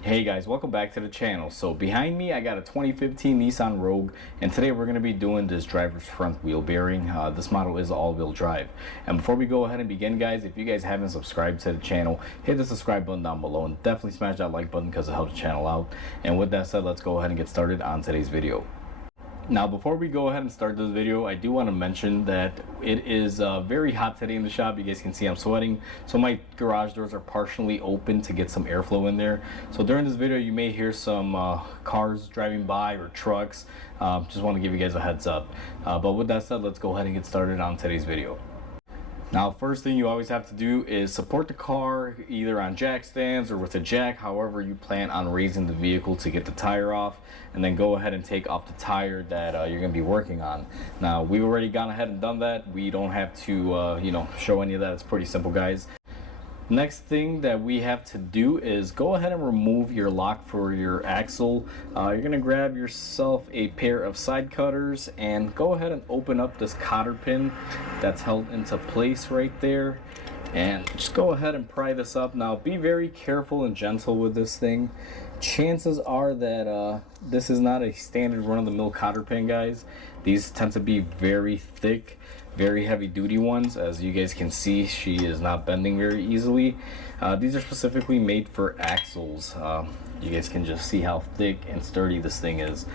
Hey guys, welcome back to the channel. So behind me I got a 2015 Nissan Rogue, and today we're going to be doing this driver's front wheel bearing. This model is all-wheel drive. And before we go ahead and begin, guys, if you guys haven't subscribed to the channel, hit the subscribe button down below and definitely smash that like button because it helps the channel out. And with that said, let's go ahead and get started on today's video. Now, before we go ahead and start this video, I do want to mention that it is very hot today in the shop. You guys can see I'm sweating, so my garage doors are partially open to get some airflow in there. So during this video, you may hear some cars driving by or trucks. Just want to give you guys a heads up. But with that said, let's go ahead and get started on today's video. Now, first thing you always have to do is support the car either on jack stands or with a jack, however you plan on raising the vehicle to get the tire off, and then go ahead and take off the tire that you're going to be working on. Now, we've already gone ahead and done that. We don't have to show any of that. It's pretty simple, guys. Next thing that we have to do is go ahead and remove your lock for your axle. You're going to grab yourself a pair of side cutters and go ahead and open up this cotter pin that's held into place right there, and just go ahead and pry this up. Now, be very careful and gentle with this thing. Chances are that this is not a standard run-of-the-mill cotter pin, guys. These tend to be very thick, very heavy duty ones. As you guys can see, she is not bending very easily. These are specifically made for axles. You guys can just see how thick and sturdy this thing is.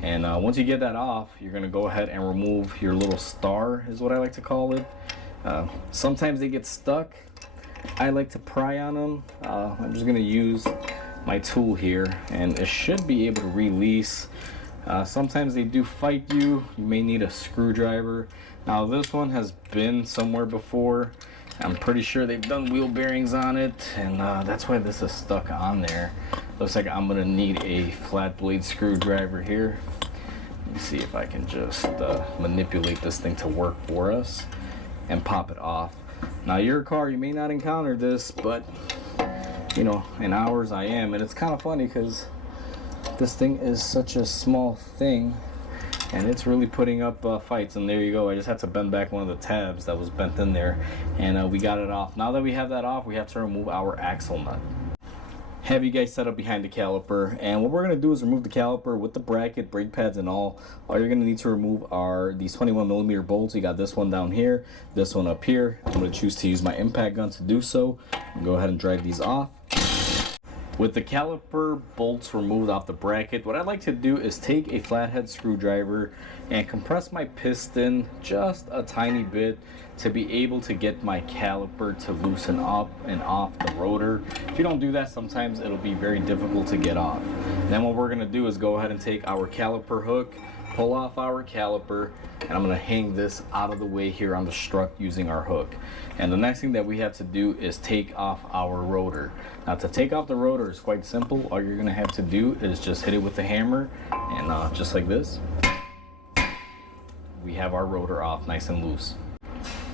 And once you get that off, you're going to go ahead and remove your little star, is what I like to call it. Sometimes they get stuck. I like to pry on them. I'm just going to use my tool here, and it should be able to release. Sometimes they do fight you. You may need a screwdriver. Now, this one has been somewhere before. I'm pretty sure they've done wheel bearings on it, and that's why this is stuck on there. Looks like I'm gonna need a flat blade screwdriver here. Let me see if I can just manipulate this thing to work for us and pop it off. Now, your car, you may not encounter this, but you know, in ours I am, and it's kind of funny because this thing is such a small thing and it's really putting up fights. And there you go, I just had to bend back one of the tabs that was bent in there, and we got it off. Now that we have that off, we have to remove our axle nut. Have you guys set up behind the caliper, and what we're going to do is remove the caliper with the bracket, brake pads and all you're going to need to remove are these 21mm bolts. You got this one down here, this one up here. I'm going to choose to use my impact gun to do so. Go ahead and drag these off. With the caliper bolts removed off the bracket, what I like to do is take a flathead screwdriver and compress my piston just a tiny bit to be able to get my caliper to loosen up and off the rotor. If you don't do that, sometimes it'll be very difficult to get off. Then what we're going to do is go ahead and take our caliper hook, pull off our caliper, and I'm going to hang this out of the way here on the strut using our hook. And the next thing that we have to do is take off our rotor. Now, to take off the rotor is quite simple. All you're going to have to do is just hit it with the hammer, and just like this, we have our rotor off nice and loose.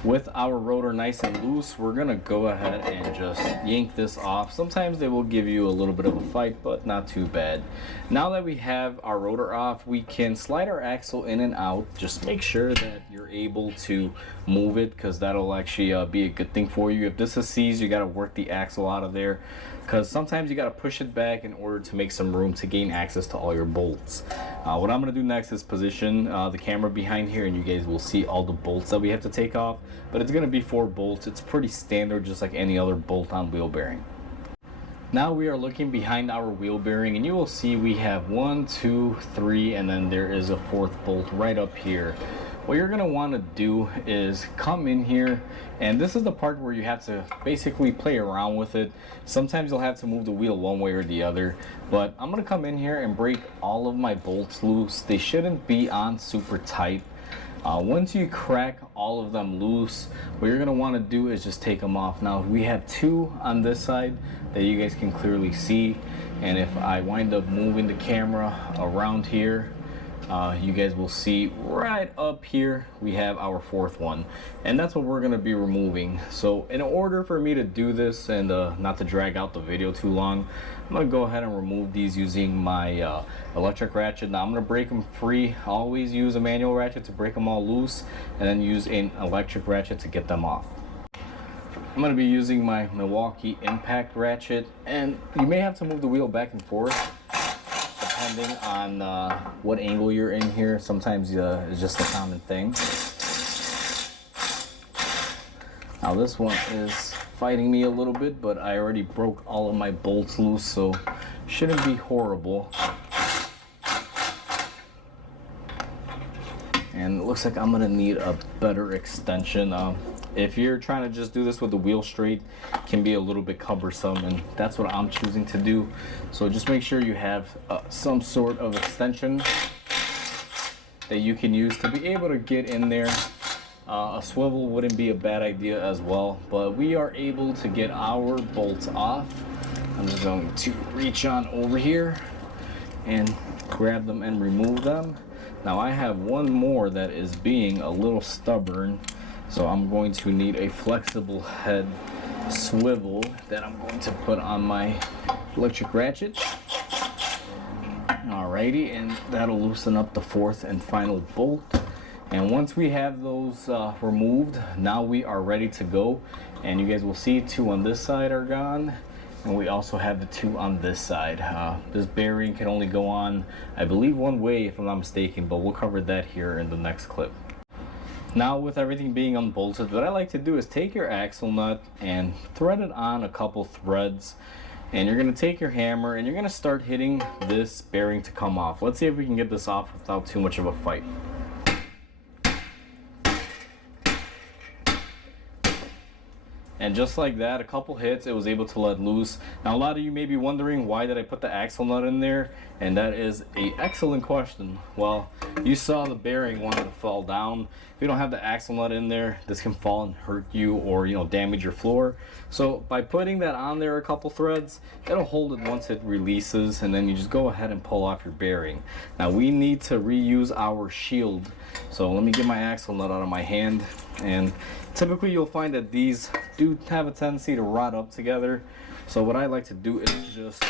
With our rotor nice and loose, we're gonna go ahead and just yank this off. Sometimes they will give you a little bit of a fight, but not too bad. Now that we have our rotor off, we can slide our axle in and out. Just make sure that you're able to move it, because that'll actually be a good thing for you. If this is seized, you gotta work the axle out of there, because sometimes you gotta push it back in order to make some room to gain access to all your bolts. What I'm gonna do next is position the camera behind here, and you guys will see all the bolts that we have to take off. But it's gonna be 4 bolts. It's pretty standard, just like any other bolt-on wheel bearing. Now we are looking behind our wheel bearing, and you will see we have 1, 2, 3, and then there is a 4th bolt right up here. What you're going to want to do is come in here, and this is the part where you have to basically play around with it. Sometimes you'll have to move the wheel one way or the other, but I'm going to come in here and break all of my bolts loose. They shouldn't be on super tight. Once you crack all of them loose, what you're going to want to do is just take them off. Now, we have 2 on this side that you guys can clearly see, and if I wind up moving the camera around here, you guys will see right up here we have our 4th one, and that's what we're going to be removing. So in order for me to do this and not to drag out the video too long, I'm going to go ahead and remove these using my electric ratchet. Now I'm going to break them free. Always use a manual ratchet to break them all loose, and then use an electric ratchet to get them off. I'm going to be using my Milwaukee impact ratchet, and you may have to move the wheel back and forth depending on what angle you're in here. Sometimes it's just a common thing. Now this one is fighting me a little bit, but I already broke all of my bolts loose, so shouldn't be horrible. And it looks like I'm gonna need a better extension. If you're trying to just do this with the wheel straight, it can be a little bit cumbersome, and that's what I'm choosing to do. So just make sure you have some sort of extension that you can use to be able to get in there. A swivel wouldn't be a bad idea as well, but we are able to get our bolts off. I'm just going to reach on over here and grab them and remove them. Now I have one more that is being a little stubborn, so I'm going to need a flexible head swivel that I'm going to put on my electric ratchet. Alrighty, and that'll loosen up the fourth and final bolt. And once we have those removed, now we are ready to go. And you guys will see 2 on this side are gone, and we also have the 2 on this side. This bearing can only go on, I believe, one way if I'm not mistaken, but we'll cover that here in the next clip. Now with everything being unbolted, what I like to do is take your axle nut and thread it on a couple threads. And you're going to take your hammer and you're going to start hitting this bearing to come off. Let's see if we can get this off without too much of a fight. And just like that, a couple hits, it was able to let loose. Now a lot of you may be wondering, why did I put the axle nut in there? And that is an excellent question. Well, you saw the bearing wanted to fall down. If you don't have the axle nut in there, this can fall and hurt you, or damage your floor. So by putting that on there a couple threads, it'll hold it once it releases, and then you just go ahead and pull off your bearing. Now we need to reuse our shield. So let me get my axle nut out of my hand, and typically you'll find that these do have a tendency to rot up together. So what I like to do is just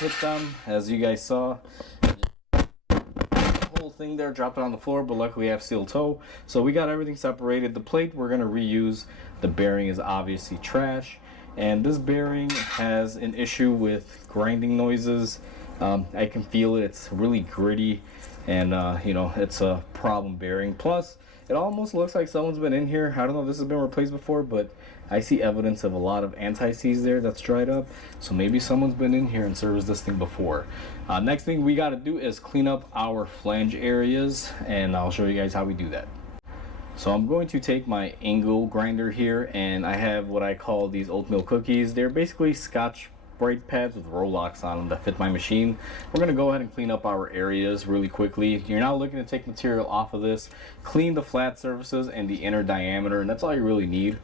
hit them, as you guys saw. The whole thing there, drop it on the floor, but luckily I have steel toe. So we got everything separated. The plate we're going to reuse. The bearing is obviously trash. And this bearing has an issue with grinding noises. I can feel it. It's really gritty, and it's a problem bearing. Plus, it almost looks like someone's been in here. I don't know if this has been replaced before, but I see evidence of a lot of anti-seize there that's dried up. So maybe someone's been in here and serviced this thing before. Next thing we got to do is clean up our flange areas, and I'll show you guys how we do that. So I'm going to take my angle grinder here, and I have what I call these oatmeal cookies. They're basically Scotch brake pads with Rolox on them that fit my machine. We're going to go ahead and clean up our areas really quickly. You're now looking to take material off of this, clean the flat surfaces and the inner diameter, and that's all you really need.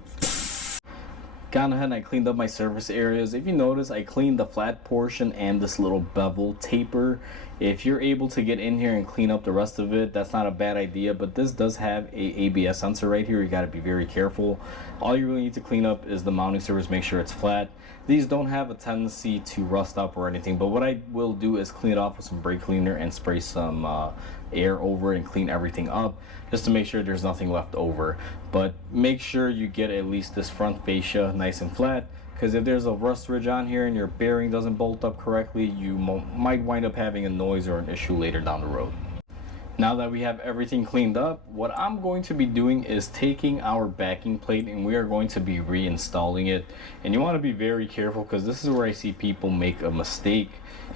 Gone ahead and I cleaned up my surface areas. If you notice, I cleaned the flat portion and this little bevel taper. If you're able to get in here and clean up the rest of it, that's not a bad idea, but this does have a ABS sensor right here. You got to be very careful. All you really need to clean up is the mounting surface, make sure it's flat. These don't have a tendency to rust up or anything, but what I will do is clean it off with some brake cleaner and spray some air over it and clean everything up just to make sure there's nothing left over. But make sure you get at least this front fascia nice and flat, because if there's a rust ridge on here and your bearing doesn't bolt up correctly, you might wind up having a noise or an issue later down the road. Now that we have everything cleaned up, what I'm going to be doing is taking our backing plate and we are going to be reinstalling it. And you want to be very careful, because this is where I see people make a mistake.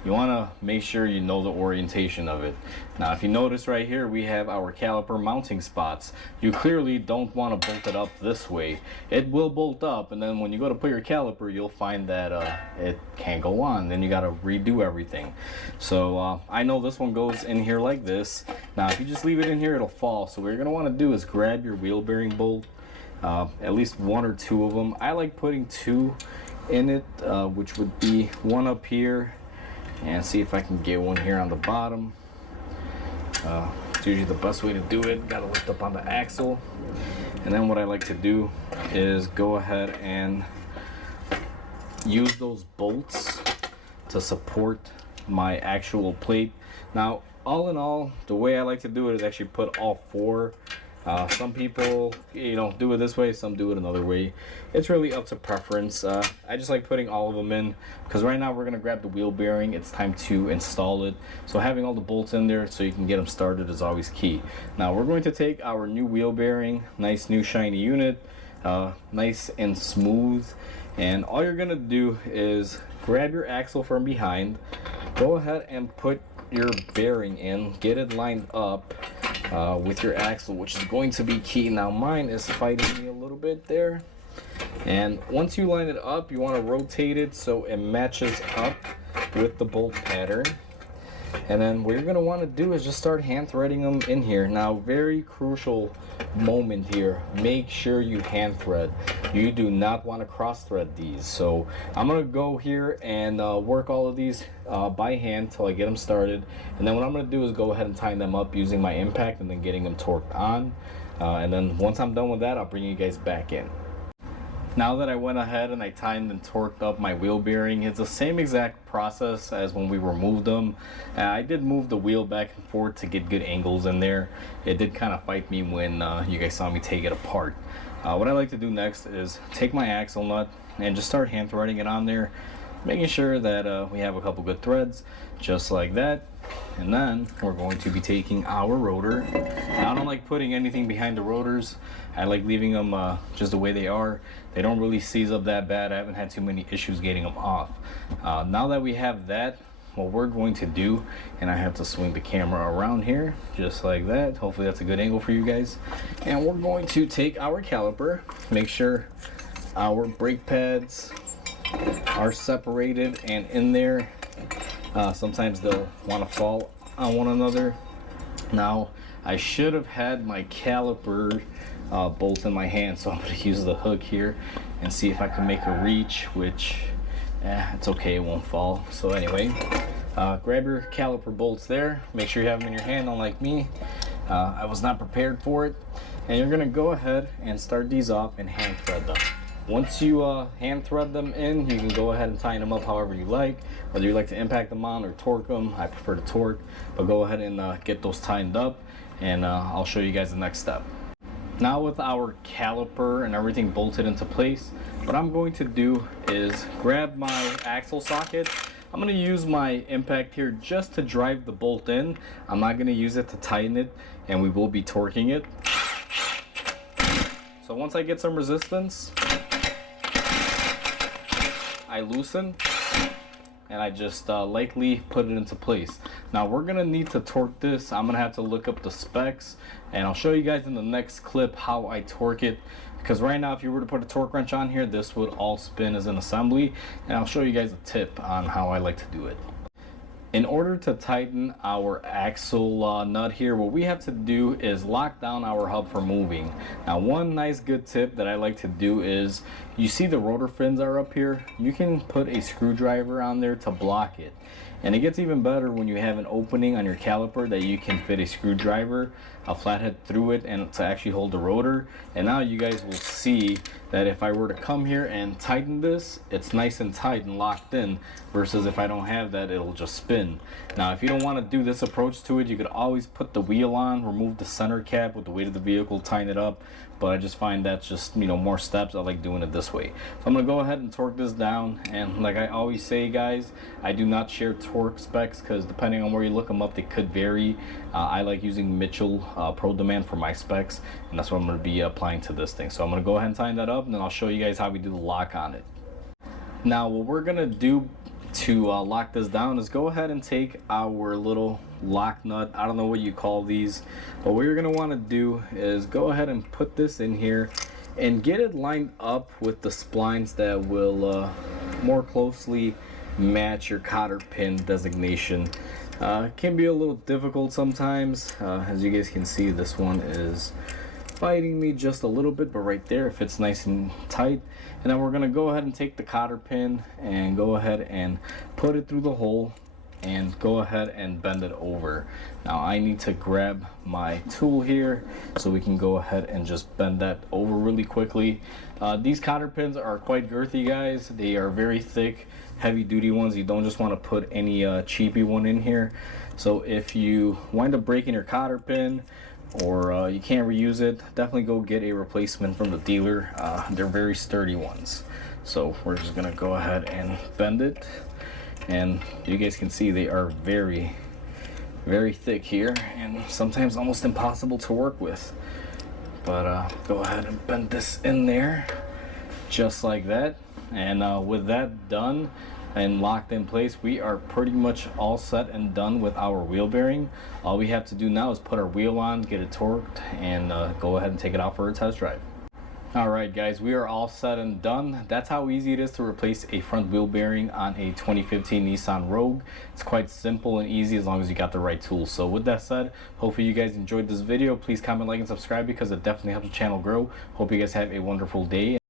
You want to make sure you know the orientation of it. Now if you notice right here, we have our caliper mounting spots. You clearly don't want to bolt it up this way. It will bolt up, and then when you go to put your caliper, you'll find that it can't go on. Then you got to redo everything. So I know this one goes in here like this. Now if you just leave it in here, it'll fall. So what you're going to want to do is grab your wheel bearing bolt, at least 1 or 2 of them. I like putting 2 in it, which would be 1 up here, and see if I can get 1 here on the bottom. It's usually the best way to do it. Got to lift up on the axle. And then what I like to do is go ahead and use those bolts to support my actual plate. Now all in all, the way I like to do it is actually put all 4 Some people, do it this way, some do it another way. It's really up to preference. I just like putting all of them in because right now we're going to grab the wheel bearing. It's time to install it. So having all the bolts in there so you can get them started is always key. Now we're going to take our new wheel bearing, nice new shiny unit, nice and smooth. And all you're going to do is grab your axle from behind, go ahead and put your bearing in, get it lined up with your axle, which is going to be key. Now mine is fighting me a little bit there, and once you line it up, you want to rotate it so it matches up with the bolt pattern. And then what you're going to want to do is just start hand threading them in here. Now, very crucial moment here, make sure you hand thread. You do not want to cross thread these. So I'm going to go here and work all of these by hand till I get them started. And then what I'm going to do is go ahead and tighten them up using my impact and then getting them torqued on. And then once I'm done with that, I'll bring you guys back in. Now that I went ahead and I tightened and torqued up my wheel bearing, it's the same exact process as when we removed them. I did move the wheel back and forth to get good angles in there. It did kind of fight me when you guys saw me take it apart. What I like to do next is take my axle nut and just start hand threading it on there, making sure that we have a couple good threads, just like that. And then we're going to be taking our rotor. Now, I don't like putting anything behind the rotors. I like leaving them just the way they are. They don't really seize up that bad. I haven't had too many issues getting them off. Now that we have that, what we're going to do, and I have to swing the camera around here just like that. Hopefully that's a good angle for you guys. And we're going to take our caliper, make sure our brake pads are separated and in there. Sometimes they'll want to fall on one another. Now, I should have had my caliper bolt in my hand, so I'm going to use the hook here and see if I can make a reach, which it's okay, it won't fall. So anyway, grab your caliper bolts there, make sure you have them in your hand, unlike me. I was not prepared for it. And you're going to go ahead and start these off and hand thread them. Once you hand thread them in, you can go ahead and tighten them up however you like, whether you like to impact them on or torque them. I prefer to torque, but go ahead and get those tightened up, and I'll show you guys the next step. Now with our caliper and everything bolted into place, what I'm going to do is grab my axle socket. I'm going to use my impact here just to drive the bolt in. I'm not going to use it to tighten it, and we will be torquing it. So once I get some resistance, I loosen and I just lightly put it into place. Now we're gonna need to torque this. I'm gonna have to look up the specs, and I'll show you guys in the next clip how I torque it, because right now if you were to put a torque wrench on here, this would all spin as an assembly, and I'll show you guys a tip on how I like to do it. In order to tighten our axle nut here, what we have to do is lock down our hub for moving. Now, one nice good tip that I like to do is, you see the rotor fins are up here, you can put a screwdriver on there to block it. And it gets even better when you have an opening on your caliper that you can fit a screwdriver, a flathead through it, and to actually hold the rotor. And now you guys will see that if I were to come here and tighten this, it's nice and tight and locked in, versus if I don't have that, it'll just spin. Now, if you don't want to do this approach to it, you could always put the wheel on, remove the center cap with the weight of the vehicle, tighten it up. But I just find that's just, more steps. I like doing it this way. So I'm going to go ahead and torque this down. And like I always say, guys, I do not share torque specs because depending on where you look them up, they could vary. I like using Mitchell Pro Demand for my specs, and that's what I'm going to be applying to this thing. So I'm going to go ahead and tighten that up, and then I'll show you guys how we do the lock on it. Now, what we're going to do to lock this down is go ahead and take our little lock nut. I don't know what you call these, but what you're going to want to do is go ahead and put this in here and get it lined up with the splines that will more closely match your cotter pin designation. It can be a little difficult sometimes. As you guys can see, this one is fighting me just a little bit, but right there it fits nice and tight. And then we're going to go ahead and take the cotter pin and go ahead and put it through the hole and go ahead and bend it over. Now I need to grab my tool here so we can go ahead and just bend that over really quickly. These cotter pins are quite girthy, guys. They are very thick, heavy duty ones. You don't just want to put any cheapy one in here. So if you wind up breaking your cotter pin, or you can't reuse it, definitely go get a replacement from the dealer. They're very sturdy ones. So we're just gonna go ahead and bend it, and you guys can see they are very thick here and sometimes almost impossible to work with. But go ahead and bend this in there just like that, and with that done and locked in place, we are pretty much all set and done with our wheel bearing. All we have to do now is put our wheel on, get it torqued, and go ahead and take it out for a test drive. Alright guys, we are all set and done. That's how easy it is to replace a front wheel bearing on a 2015 Nissan Rogue. It's quite simple and easy as long as you got the right tools. So with that said, hopefully you guys enjoyed this video. Please comment, like, and subscribe because it definitely helps the channel grow. Hope you guys have a wonderful day.